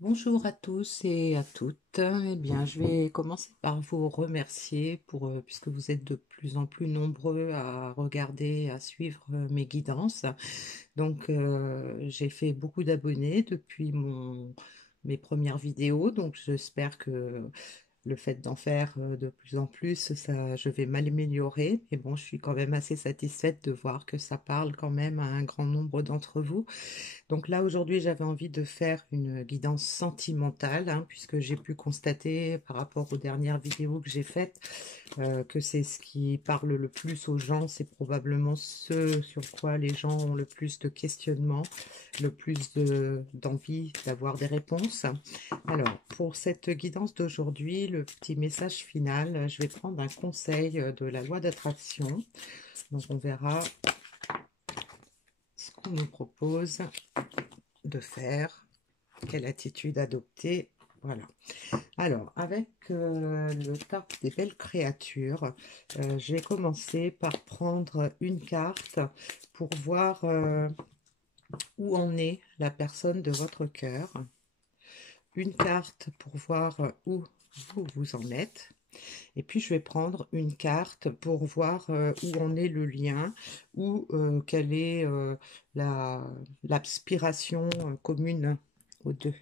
Bonjour à tous et à toutes. Eh bien, je vais commencer par vous remercier puisque vous êtes de plus en plus nombreux à regarder, à suivre mes guidances. Donc, j'ai fait beaucoup d'abonnés depuis mes premières vidéos. Donc, j'espère que le fait d'en faire de plus en plus, ça, je vais m'améliorer. Mais bon, je suis quand même assez satisfaite de voir que ça parle quand même à un grand nombre d'entre vous. Donc là, aujourd'hui, j'avais envie de faire une guidance sentimentale, hein, puisque j'ai pu constater par rapport aux dernières vidéos que j'ai faites que c'est ce qui parle le plus aux gens, c'est probablement ce sur quoi les gens ont le plus de questionnements, le plus d'envie d'avoir des réponses. Alors, pour cette guidance d'aujourd'hui, le petit message final, je vais prendre un conseil de la loi d'attraction. Donc, on verra ce qu'on nous propose de faire, quelle attitude adopter. Voilà. Alors, avec le tarot des belles créatures, je vais commencer par prendre une carte pour voir où en est la personne de votre cœur. Une carte pour voir où vous en êtes. Et puis, je vais prendre une carte pour voir où en est le lien, ou quelle est l'aspiration commune aux deux.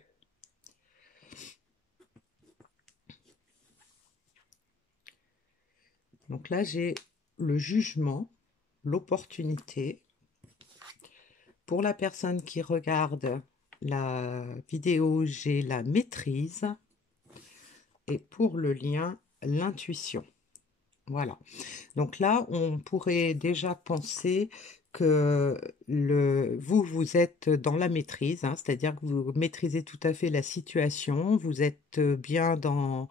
Donc là, j'ai le jugement, l'opportunité. Pour la personne qui regarde la vidéo, j'ai la maîtrise. Et pour le lien, l'intuition. Voilà. Donc là, on pourrait déjà penser que vous êtes dans la maîtrise, hein, c'est-à-dire que vous maîtrisez tout à fait la situation, vous êtes bien dans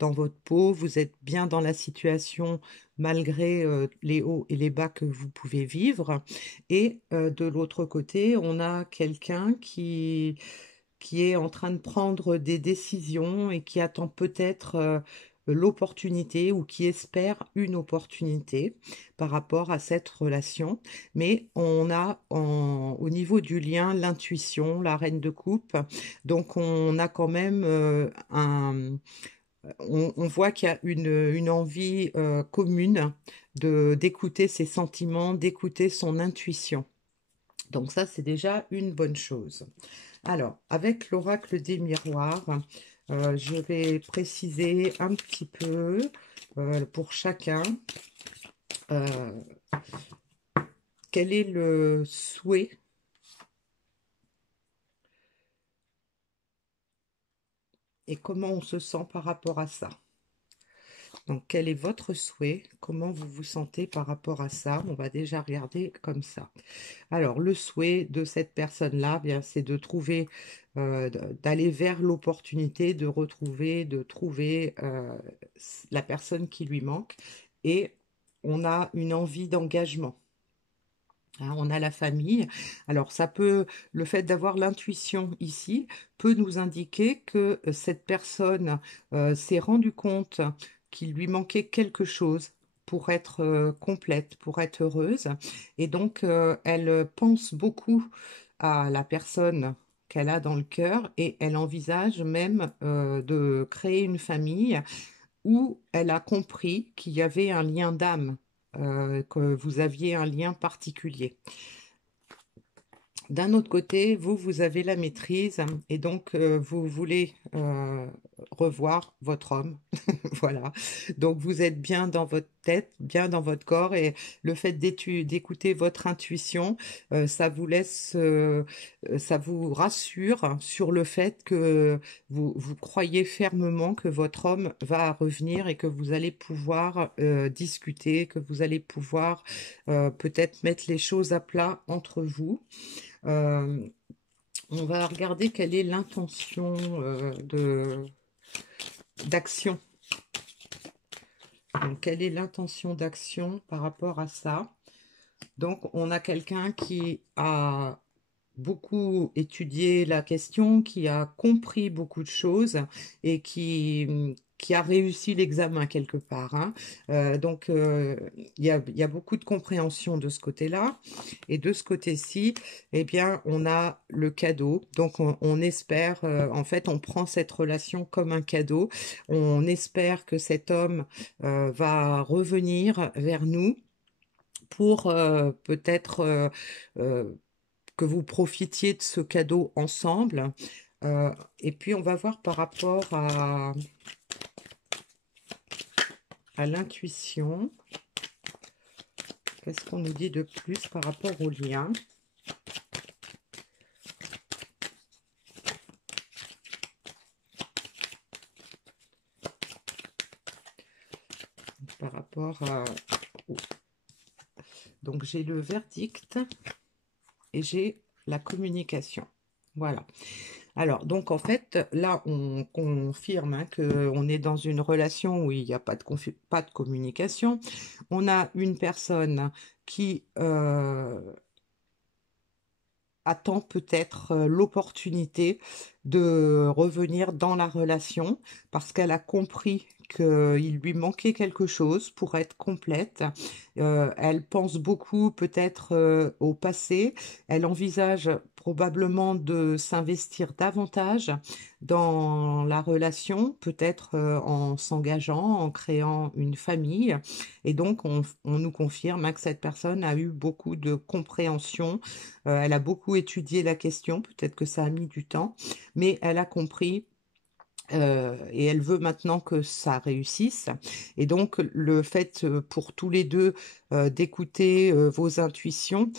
votre peau, vous êtes bien dans la situation malgré les hauts et les bas que vous pouvez vivre. Et de l'autre côté, on a quelqu'un qui est en train de prendre des décisions et qui attend peut-être l'opportunité ou qui espère une opportunité par rapport à cette relation. Mais on a au niveau du lien l'intuition, la reine de coupe. Donc on a quand même on voit qu'il y a une envie commune d'écouter ses sentiments, d'écouter son intuition. Donc ça, c'est déjà une bonne chose. Alors, avec l'oracle des miroirs, je vais préciser un petit peu pour chacun euh, quel est le souhait et comment on se sent par rapport à ça. Donc, quel est votre souhait? Comment vous vous sentez par rapport à ça? On va déjà regarder comme ça. Alors, le souhait de cette personne-là, bien, c'est de trouver, d'aller vers l'opportunité, de retrouver, de trouver la personne qui lui manque. Et on a une envie d'engagement. Hein, on a la famille. Alors, le fait d'avoir l'intuition ici peut nous indiquer que cette personne s'est rendu compte qu'il lui manquait quelque chose pour être complète, pour être heureuse. Et donc, elle pense beaucoup à la personne qu'elle a dans le cœur et elle envisage même de créer une famille où elle a compris qu'il y avait un lien d'âme, que vous aviez un lien particulier. D'un autre côté, vous avez la maîtrise et donc vous voulez revoir votre homme. Voilà. Donc vous êtes bien dans votre tête, bien dans votre corps et le fait d'écouter votre intuition, ça vous laisse, ça vous rassure sur le fait que vous croyez fermement que votre homme va revenir et que vous allez pouvoir discuter, que vous allez pouvoir peut-être mettre les choses à plat entre vous. Euh, on va regarder quelle est l'intention d'action. Donc, quelle est l'intention d'action par rapport à ça? Donc, on a quelqu'un qui a beaucoup étudié la question, qui a compris beaucoup de choses et qui a réussi l'examen quelque part, hein. Donc, il y a beaucoup de compréhension de ce côté-là. Et de ce côté-ci, eh bien, on a le cadeau. Donc, on espère, en fait, on prend cette relation comme un cadeau. On espère que cet homme va revenir vers nous pour peut-être que vous profitiez de ce cadeau ensemble. Et puis, on va voir par rapport à l'intuition. Qu'est-ce qu'on nous dit de plus par rapport au lien? Par rapport à... Donc, j'ai le verdict et j'ai la communication. Voilà. Alors, donc en fait, là, on confirme hein, qu'on est dans une relation où il n'y a pas de communication. On a une personne qui attend peut-être l'opportunité de revenir dans la relation parce qu'elle a compris qu'il lui manquait quelque chose pour être complète. Elle pense beaucoup peut-être au passé. Elle envisage probablement de s'investir davantage dans la relation, peut-être en s'engageant, en créant une famille. Et donc, on nous confirme hein, que cette personne a eu beaucoup de compréhension. Elle a beaucoup étudié la question, peut-être que ça a mis du temps, mais elle a compris et elle veut maintenant que ça réussisse. Et donc, le fait pour tous les deux d'écouter vos intuitions,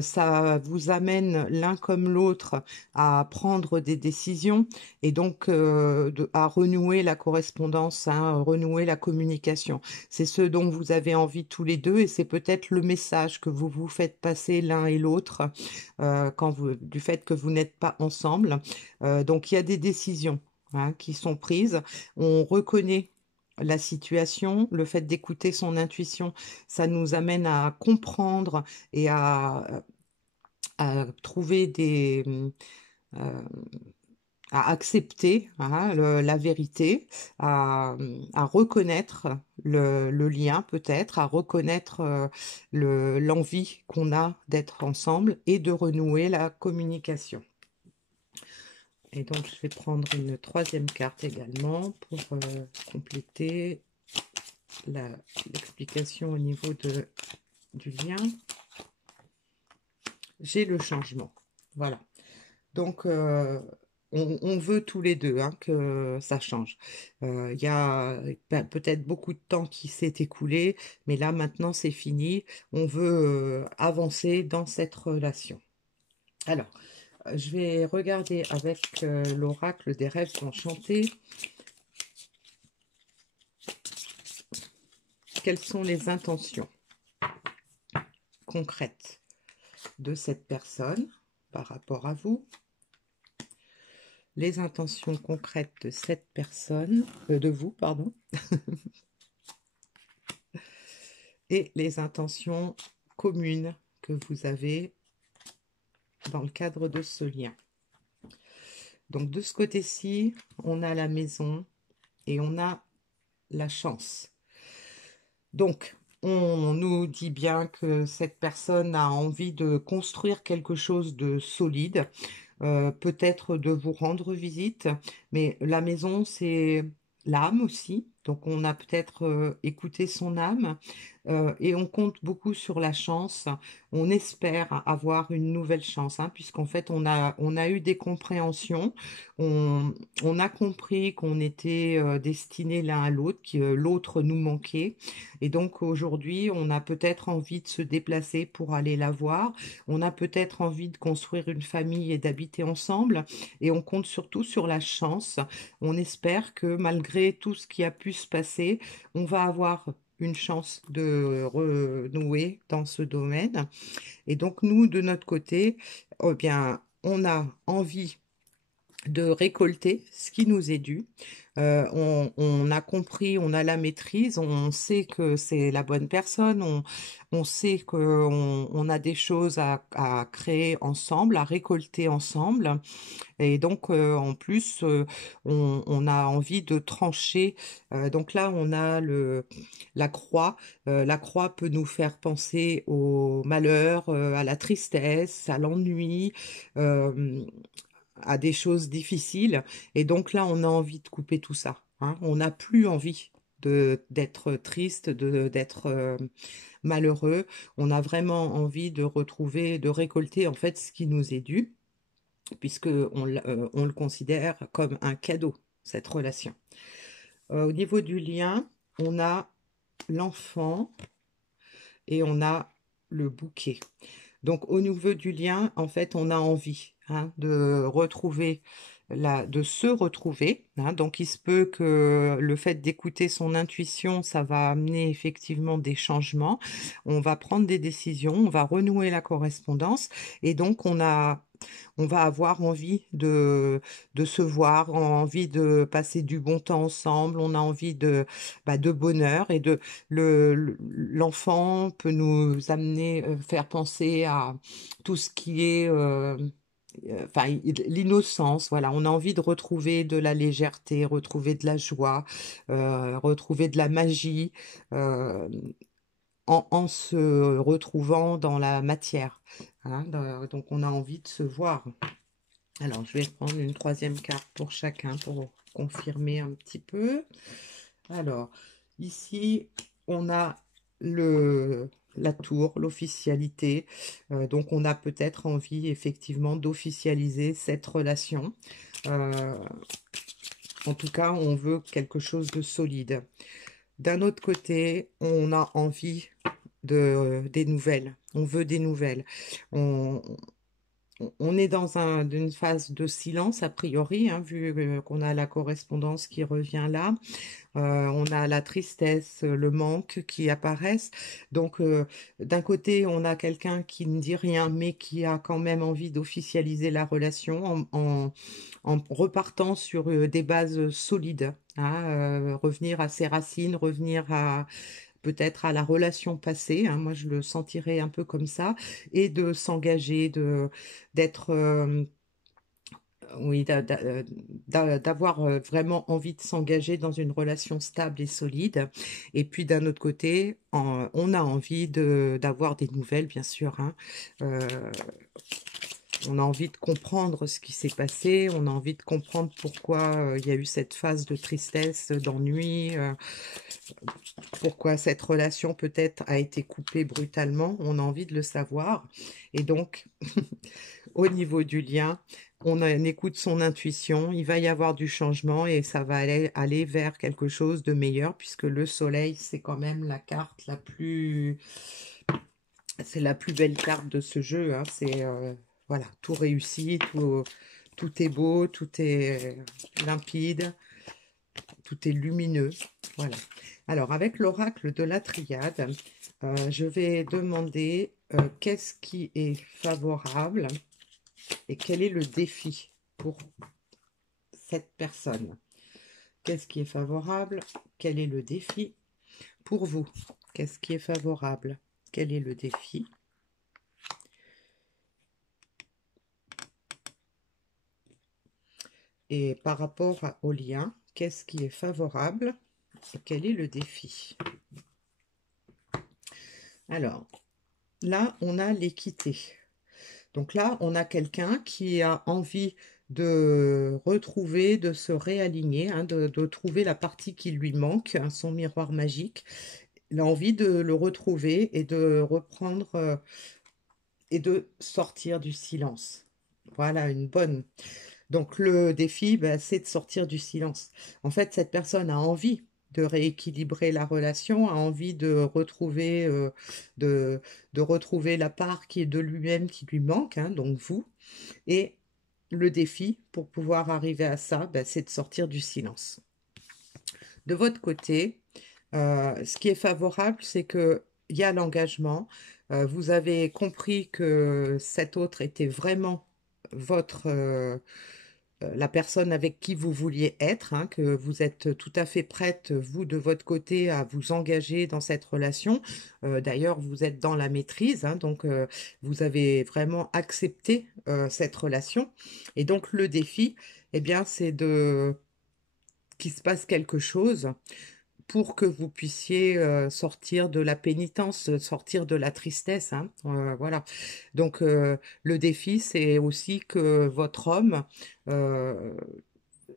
ça vous amène l'un comme l'autre à prendre des décisions et donc à renouer la correspondance, hein, renouer la communication. C'est ce dont vous avez envie tous les deux et c'est peut-être le message que vous vous faites passer l'un et l'autre du fait que vous n'êtes pas ensemble. Donc, il y a des décisions hein, qui sont prises. On reconnaît la situation, le fait d'écouter son intuition, ça nous amène à comprendre et à trouver euh, à accepter hein, la vérité, à reconnaître le lien peut-être, à reconnaître l'envie qu'on a d'être ensemble et de renouer la communication. Et donc, je vais prendre une troisième carte également pour compléter l'explication au niveau du lien. J'ai le changement. Voilà. Donc, on veut tous les deux hein, que ça change. Il y a peut-être beaucoup de temps qui s'est écoulé, mais là, maintenant, c'est fini. On veut avancer dans cette relation. Alors, je vais regarder avec l'oracle des rêves enchantés. Quelles sont les intentions concrètes de cette personne par rapport à vous? Les intentions concrètes de cette personne, de vous, pardon. Et les intentions communes que vous avez dans le cadre de ce lien. Donc de ce côté-ci, on a la maison et on a la chance. Donc, on nous dit bien que cette personne a envie de construire quelque chose de solide, peut-être de vous rendre visite, mais la maison, c'est l'âme aussi. Donc, on a peut-être écouté son âme et on compte beaucoup sur la chance. On espère avoir une nouvelle chance, hein, puisqu'en fait, on a eu des compréhensions. On a compris qu'on était destinés l'un à l'autre, que l'autre nous manquait. Et donc, aujourd'hui, on a peut-être envie de se déplacer pour aller la voir. On a peut-être envie de construire une famille et d'habiter ensemble. Et on compte surtout sur la chance. On espère que malgré tout ce qui a pu se passer, on va avoir une chance de renouer dans ce domaine. Et donc, nous, de notre côté, eh bien, on a envie de récolter ce qui nous est dû. On a compris, on a la maîtrise, on sait que c'est la bonne personne, on sait qu'on a des choses à créer ensemble, à récolter ensemble. Et donc, en plus, on a envie de trancher. Donc là, on a la croix. La croix peut nous faire penser au malheur, à la tristesse, à l'ennui, à des choses difficiles. Et donc là, on a envie de couper tout ça, hein. On n'a plus envie d'être triste, d'être malheureux. On a vraiment envie de retrouver, de récolter en fait ce qui nous est dû, puisque on le considère comme un cadeau, cette relation. Au niveau du lien, on a l'enfant et on a le bouquet. Donc au niveau du lien, en fait, on a envie, hein, de retrouver de se retrouver, hein. Donc il se peut que le fait d'écouter son intuition, ça va amener effectivement des changements. On va prendre des décisions, on va renouer la correspondance, et donc on va avoir envie de se voir, envie de passer du bon temps ensemble, on a envie de bonheur, et l'enfant peut nous amener, faire penser à tout ce qui est, enfin, l'innocence, voilà, on a envie de retrouver de la légèreté, retrouver de la joie, retrouver de la magie, euh, en se retrouvant dans la matière, hein. Donc on a envie de se voir. Alors, je vais prendre une troisième carte pour chacun pour confirmer un petit peu. Alors, ici, on a la tour, l'officialité. Donc, on a peut-être envie, effectivement, d'officialiser cette relation. Euh, En tout cas, on veut quelque chose de solide. D'un autre côté, on a envie des nouvelles. On veut des nouvelles. On, on est dans une phase de silence, a priori, hein, vu qu'on a la correspondance qui revient là. On a la tristesse, le manque qui apparaissent. Donc, d'un côté, on a quelqu'un qui ne dit rien, mais qui a quand même envie d'officialiser la relation en repartant sur des bases solides, hein, revenir à ses racines, revenir à peut-être à la relation passée, hein, moi je le sentirais un peu comme ça, et de s'engager, d'être, oui, d'avoir vraiment envie de s'engager dans une relation stable et solide. Et puis d'un autre côté, on a envie d'avoir des nouvelles, bien sûr, hein. Euh, on a envie de comprendre ce qui s'est passé, on a envie de comprendre pourquoi il y a eu cette phase de tristesse, d'ennui, pourquoi cette relation peut-être a été coupée brutalement. On a envie de le savoir. Et donc, au niveau du lien, on écoute son intuition, il va y avoir du changement et ça va aller vers quelque chose de meilleur, puisque le soleil, c'est quand même la carte c'est la plus belle carte de ce jeu, hein. C'est, voilà, tout réussit, tout est beau, tout est limpide, tout est lumineux, voilà. Alors, avec l'oracle de la triade, je vais demander qu'est-ce qui est favorable et quel est le défi pour cette personne. Qu'est-ce qui est favorable? Quel est le défi pour vous? Qu'est-ce qui est favorable? Quel est le défi? Et par rapport au lien, qu'est-ce qui est favorable et quel est le défi? Alors, là, on a l'équité. Donc là, on a quelqu'un qui a envie de retrouver, de se réaligner, hein, de trouver la partie qui lui manque, hein, son miroir magique. Il a envie de le retrouver et de reprendre et de sortir du silence. Voilà, une bonne. Donc le défi, ben, c'est de sortir du silence. En fait, cette personne a envie de rééquilibrer la relation, a envie de, de retrouver la part qui est de lui-même qui lui manque, hein, donc vous. Et le défi pour pouvoir arriver à ça, ben, c'est de sortir du silence. De votre côté, ce qui est favorable, c'est qu'il y a l'engagement. Vous avez compris que cet autre était vraiment votre, la personne avec qui vous vouliez être, hein, que vous êtes tout à fait prête, vous, de votre côté, à vous engager dans cette relation. D'ailleurs, vous êtes dans la maîtrise, hein, donc vous avez vraiment accepté cette relation. Et donc, le défi, eh bien, c'est qu'il se passe quelque chose pour que vous puissiez sortir de la pénitence, sortir de la tristesse, hein, voilà. Donc le défi, c'est aussi que votre homme euh,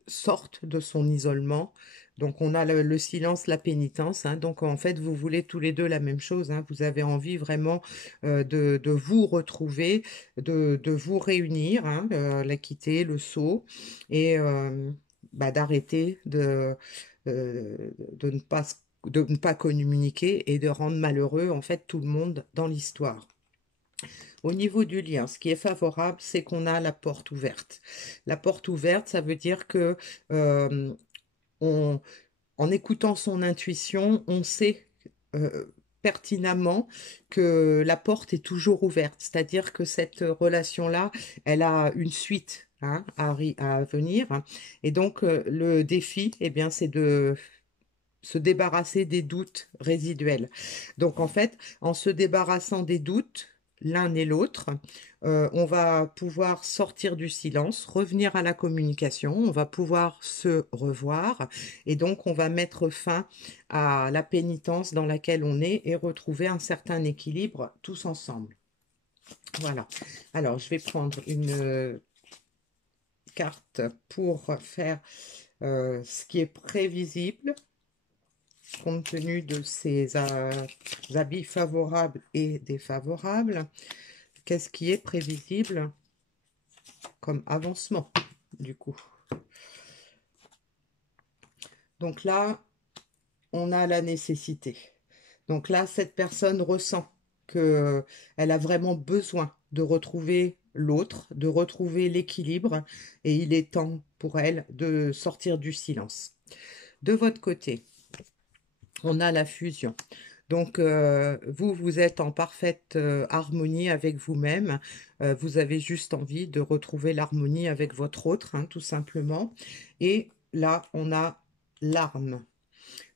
sorte de son isolement. Donc on a le silence, la pénitence, hein. Donc en fait, vous voulez tous les deux la même chose, hein. Vous avez envie vraiment de vous retrouver, de vous réunir, hein, la quitter, le saut, et bah, d'arrêter de ne pas, de ne pas communiquer et de rendre malheureux en fait tout le monde dans l'histoire. Au niveau du lien, ce qui est favorable, c'est qu'on a la porte ouverte. La porte ouverte, ça veut dire que euh, on, en écoutant son intuition, on sait pertinemment que la porte est toujours ouverte. C'est-à-dire que cette relation-là, elle a une suite, hein, à venir. Et donc, le défi, eh bien, c'est de se débarrasser des doutes résiduels. Donc en fait, en se débarrassant des doutes, l'un et l'autre, on va pouvoir sortir du silence, revenir à la communication, on va pouvoir se revoir et donc on va mettre fin à la pénitence dans laquelle on est et retrouver un certain équilibre tous ensemble. Voilà. Alors, je vais prendre une carte pour faire ce qui est prévisible compte tenu de ces avis favorables et défavorables. Qu'est-ce qui est prévisible comme avancement, du coup? Donc là, on a la nécessité. Donc là, cette personne ressent qu'elle a vraiment besoin de retrouver l'autre, de retrouver l'équilibre, et il est temps pour elle de sortir du silence. De votre côté, on a la fusion. Donc, vous êtes en parfaite harmonie avec vous-même. Vous avez juste envie de retrouver l'harmonie avec votre autre, hein, tout simplement. Et là, on a l'arme.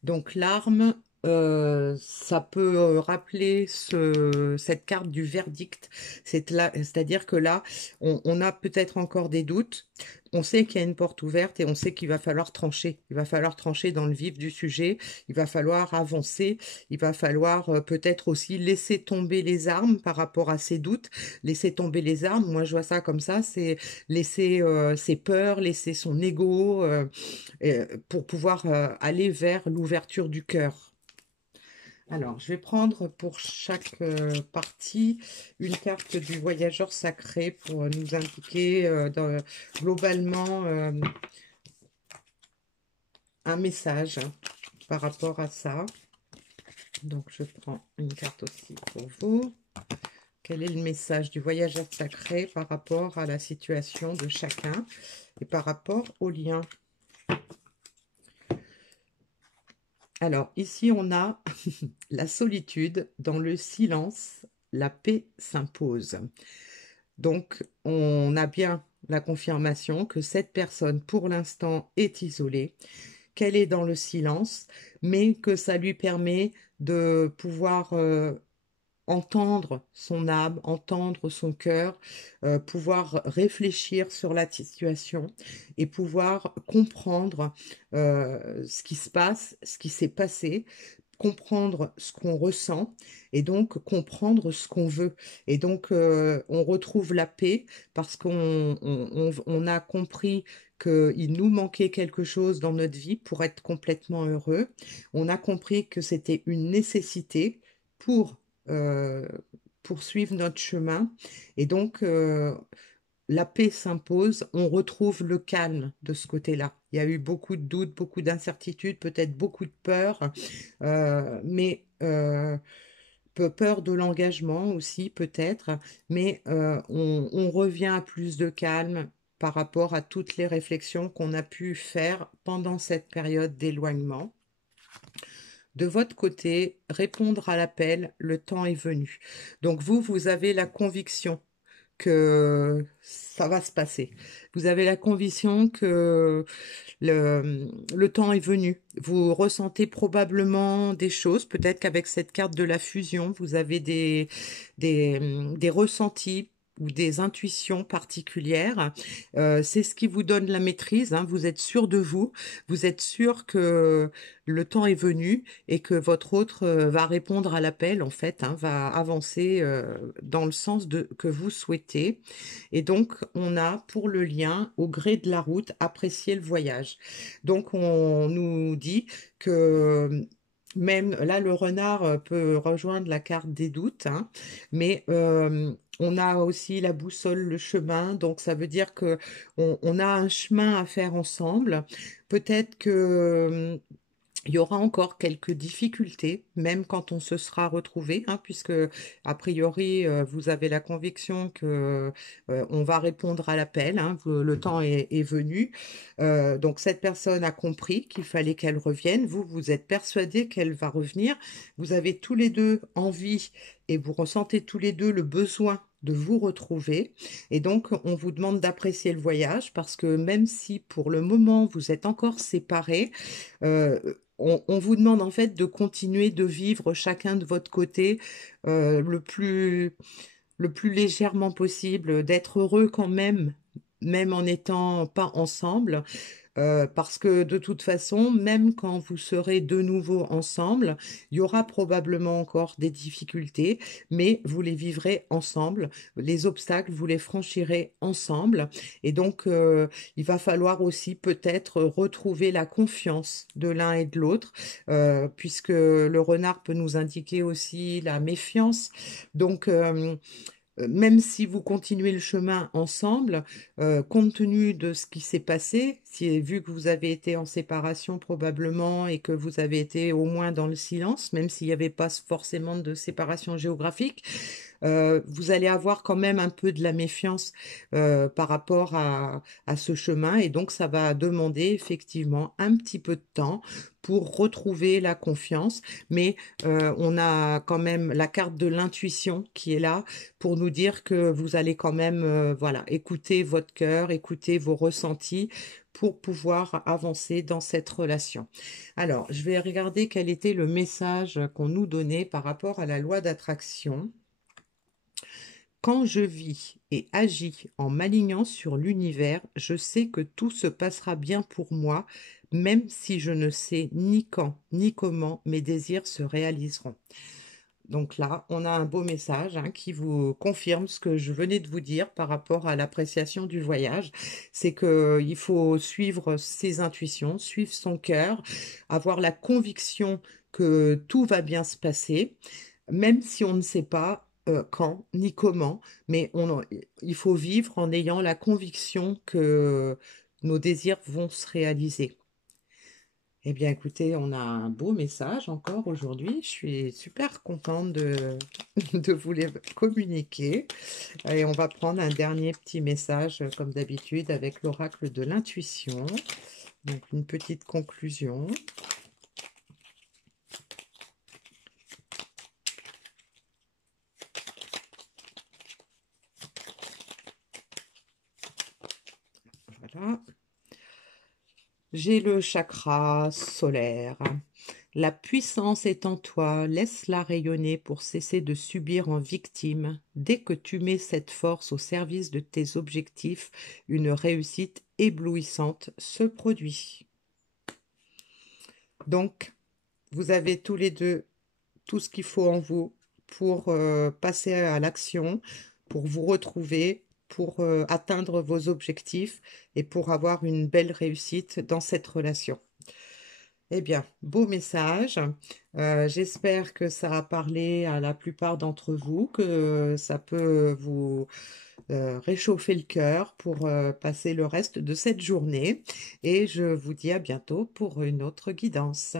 Donc, l'arme, ça peut rappeler cette carte du verdict. C'est-à-dire que là, on a peut-être encore des doutes. On sait qu'il y a une porte ouverte et on sait qu'il va falloir trancher. Il va falloir trancher dans le vif du sujet. Il va falloir avancer. Il va falloir peut-être aussi laisser tomber les armes par rapport à ces doutes. Laisser tomber les armes, moi je vois ça comme ça, c'est laisser ses peurs, laisser son ego pour pouvoir aller vers l'ouverture du cœur. Alors, je vais prendre pour chaque partie une carte du voyageur sacré pour nous indiquer globalement un message par rapport à ça. Donc, je prends une carte aussi pour vous. Quel est le message du voyageur sacré par rapport à la situation de chacun et par rapport au lien? Alors, ici, on a la solitude. Dans le silence, la paix s'impose. Donc, on a bien la confirmation que cette personne, pour l'instant, est isolée, qu'elle est dans le silence, mais que ça lui permet de pouvoir entendre son âme, entendre son cœur, pouvoir réfléchir sur la situation et pouvoir comprendre ce qui se passe, ce qui s'est passé, comprendre ce qu'on ressent et donc comprendre ce qu'on veut. Et donc, on retrouve la paix parce qu'on a compris qu'il nous manquait quelque chose dans notre vie pour être complètement heureux. On a compris que c'était une nécessité pour euh, poursuivre notre chemin. Et donc, la paix s'impose, on retrouve le calme de ce côté-là. Il y a eu beaucoup de doutes, beaucoup d'incertitudes, peut-être beaucoup de peur, mais peur de l'engagement aussi peut-être, mais on revient à plus de calme par rapport à toutes les réflexions qu'on a pu faire pendant cette période d'éloignement. De votre côté, répondre à l'appel, le temps est venu. Donc vous avez la conviction que ça va se passer. Vous avez la conviction que le temps est venu. Vous ressentez probablement des choses. Peut-être qu'avec cette carte de la fusion, vous avez des ressentis ou des intuitions particulières. C'est ce qui vous donne la maîtrise, hein. Vous êtes sûr de vous. Vous êtes sûr que le temps est venu et que votre autre va répondre à l'appel, en fait, hein, va avancer dans le sens que vous souhaitez. Et donc, on a pour le lien, au gré de la route, apprécier le voyage. Donc, on nous dit que même là, le renard peut rejoindre la carte des doutes, hein, mais on a aussi la boussole, le chemin, donc ça veut dire que on a un chemin à faire ensemble. Peut-être que il y aura encore quelques difficultés, même quand on se sera retrouvé, hein, puisque a priori vous avez la conviction que on va répondre à l'appel, hein, le temps est venu. Donc cette personne a compris qu'il fallait qu'elle revienne. Vous, vous êtes persuadé qu'elle va revenir. Vous avez tous les deux envie et vous ressentez tous les deux le besoin de vous retrouver. Et donc, on vous demande d'apprécier le voyage parce que même si pour le moment vous êtes encore séparés, euh, on vous demande en fait de continuer de vivre chacun de votre côté le plus légèrement possible, d'être heureux quand même, même en n'étant pas ensemble. Parce que de toute façon, même quand vous serez de nouveau ensemble, il y aura probablement encore des difficultés, mais vous les vivrez ensemble. Les obstacles, vous les franchirez ensemble. Et donc, il va falloir aussi peut-être retrouver la confiance de l'un et de l'autre, puisque le renard peut nous indiquer aussi la méfiance. Donc, même si vous continuez le chemin ensemble, compte tenu de ce qui s'est passé, vu que vous avez été en séparation probablement et que vous avez été au moins dans le silence, même s'il n'y avait pas forcément de séparation géographique, vous allez avoir quand même un peu de la méfiance par rapport à ce chemin et donc ça va demander effectivement un petit peu de temps pour retrouver la confiance, mais on a quand même la carte de l'intuition qui est là pour nous dire que vous allez quand même voilà, écouter votre cœur, écouter vos ressentis pour pouvoir avancer dans cette relation. Alors, je vais regarder quel était le message qu'on nous donnait par rapport à la loi d'attraction. Quand je vis et agis en m'alignant sur l'univers, je sais que tout se passera bien pour moi, même si je ne sais ni quand ni comment mes désirs se réaliseront. Donc là, on a un beau message hein, qui vous confirme ce que je venais de vous dire par rapport à l'appréciation du voyage. C'est qu'il faut suivre ses intuitions, suivre son cœur, avoir la conviction que tout va bien se passer, même si on ne sait pas quand ni comment, mais il faut vivre en ayant la conviction que nos désirs vont se réaliser. Eh bien, écoutez, on a un beau message encore aujourd'hui. Je suis super contente de vous les communiquer. Et on va prendre un dernier petit message, comme d'habitude, avec l'oracle de l'intuition. Donc, une petite conclusion. Voilà. J'ai le chakra solaire. La puissance est en toi, laisse-la rayonner pour cesser de subir en victime. Dès que tu mets cette force au service de tes objectifs, une réussite éblouissante se produit. Donc, vous avez tous les deux tout ce qu'il faut en vous pour passer à l'action, pour vous retrouver, pour atteindre vos objectifs et pour avoir une belle réussite dans cette relation. Eh bien, beau message. J'espère que ça a parlé à la plupart d'entre vous, que ça peut vous réchauffer le cœur pour passer le reste de cette journée. Et je vous dis à bientôt pour une autre guidance.